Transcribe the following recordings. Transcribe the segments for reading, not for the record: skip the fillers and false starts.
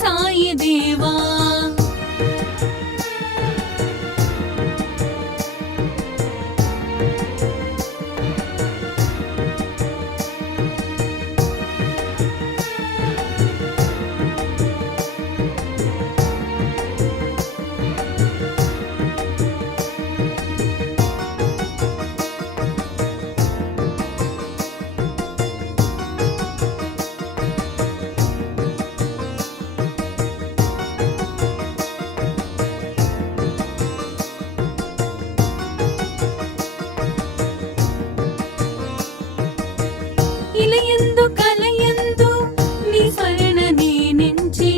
సాయి దేవా. ఇలయందు కలయందు నీ స్మరణ నేనెంచి,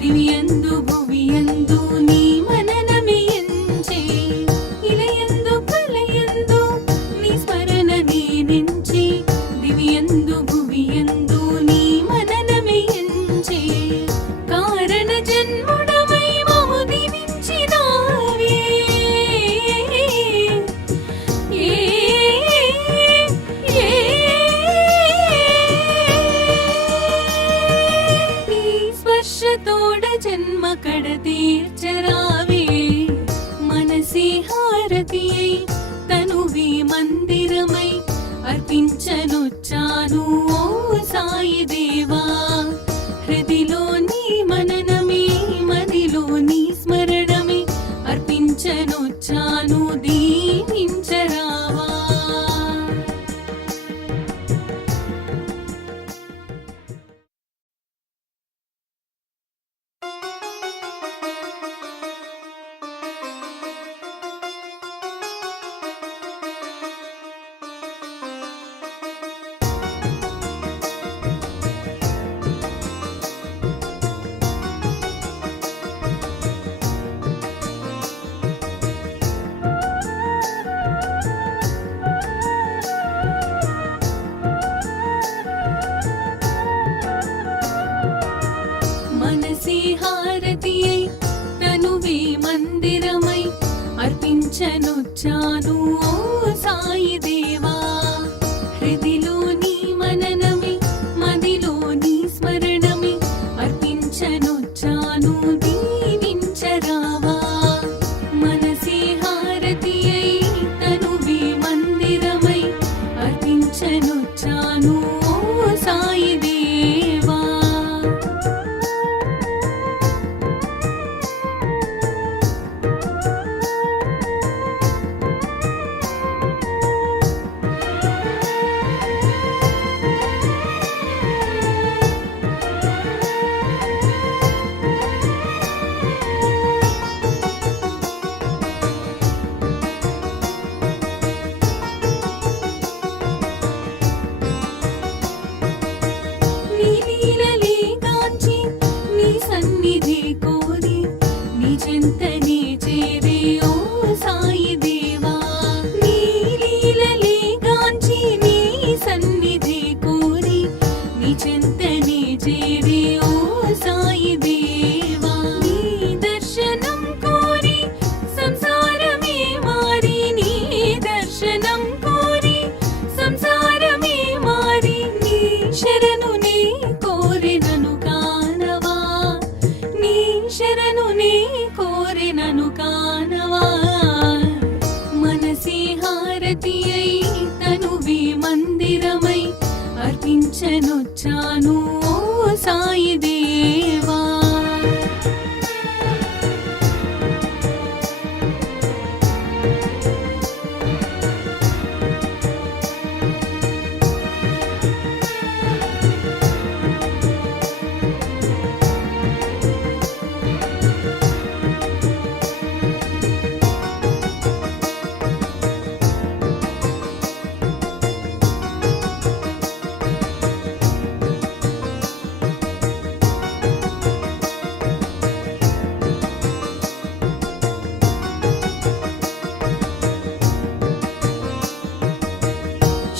దివియందు భువియందు నీ మననమే ఎంచి. ఇలయందు కలయందు నీ స్మరణ నేనెంచి, దివియందు భువియందు నీ మననమే ఎంచి. కారణ జన్ముడవై మము దీవించినావే. తోడ జన్మ కడ తీర్చరావే. మనసే హారతియై తనువే మందిరమై అర్పించనొచ్చాను ఓ సాయి దేవా. హృదిలో నీ మననమే మదిలో నీ స్మరణమే అర్పించనొచ్చాను, దీవించరావా. మనసే హారతియై తనువే మందిరమై అర్పించనొచ్చాను ఓ సాయి దేవా. హృదిలో నీ మననమే మదిలో నీ స్మరణమే అర్పించనొచ్చాను, దీవించరావా. మనసే హారతియై తనువే మందిరమై అర్పించనొచ్చాను ఓ సాయి దేవా. నీ లీలలే గాంచి నీ సన్నిధి కోరి నీ చెంతనే చేరే ఓ సాయి దేవా. నీ లీలలే గాంచి నీ సన్నిధి కోరి నీ చెంతనే చేరే ఓ సాయి దేవా. నీ దర్శనం కోరి సంసారమే మారి, నీ దర్శనం కోరి సంసారమే మారి. నీ శరణు నీ కోరినను కానవా, నీ శరణు నీ కోరినను కానవా. మనసే హారతియై తనువే మందిరమై అర్పించనొచ్చాను ఓ సాయి దేవా.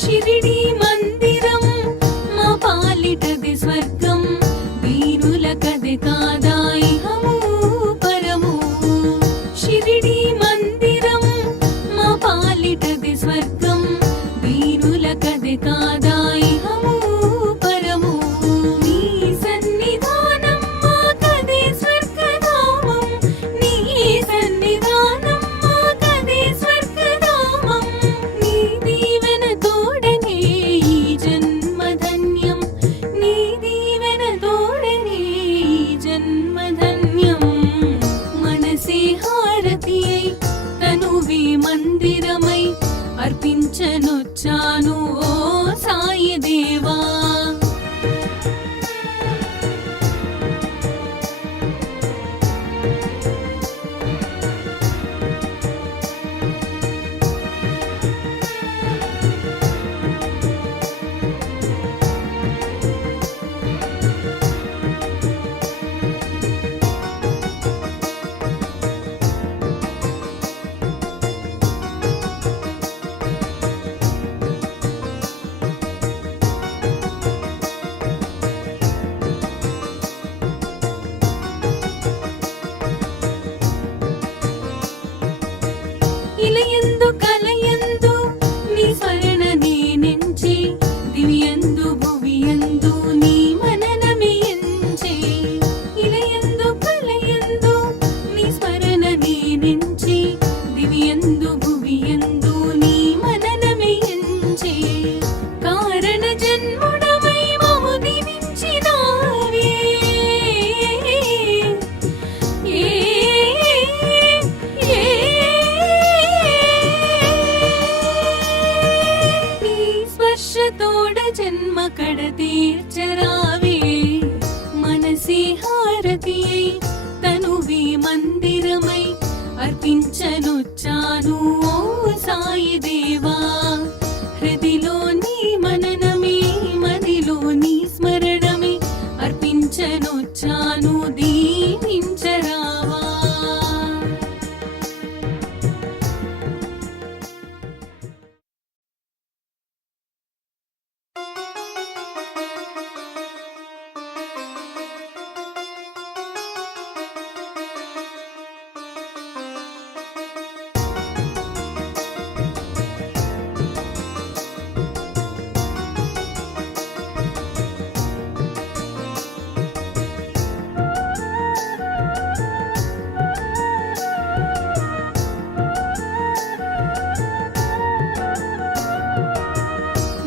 షిరిడి మందిరం మా పాలిటది స్వర్గం, వీరులకది కాదా ఇహము పరము. షిరిడి మందిరం మా పాలిటది స్వర్గం, వీరులకది కాదా ఇహము పరము. నీ సన్నిధానం మాక హారతియై తనువే మందిరమై అర్పించనొచ్చాను ఓ సాయి దేవా. హృదిలోని మననమే మదిలోని స్మరణమే అర్పించనొచ్చాను దీవించరావా.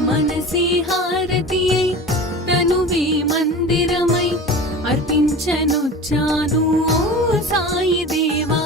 మనసే హారతియై తనువే మందిరమై అర్పించనొచ్చాను ఓ సాయి దేవా.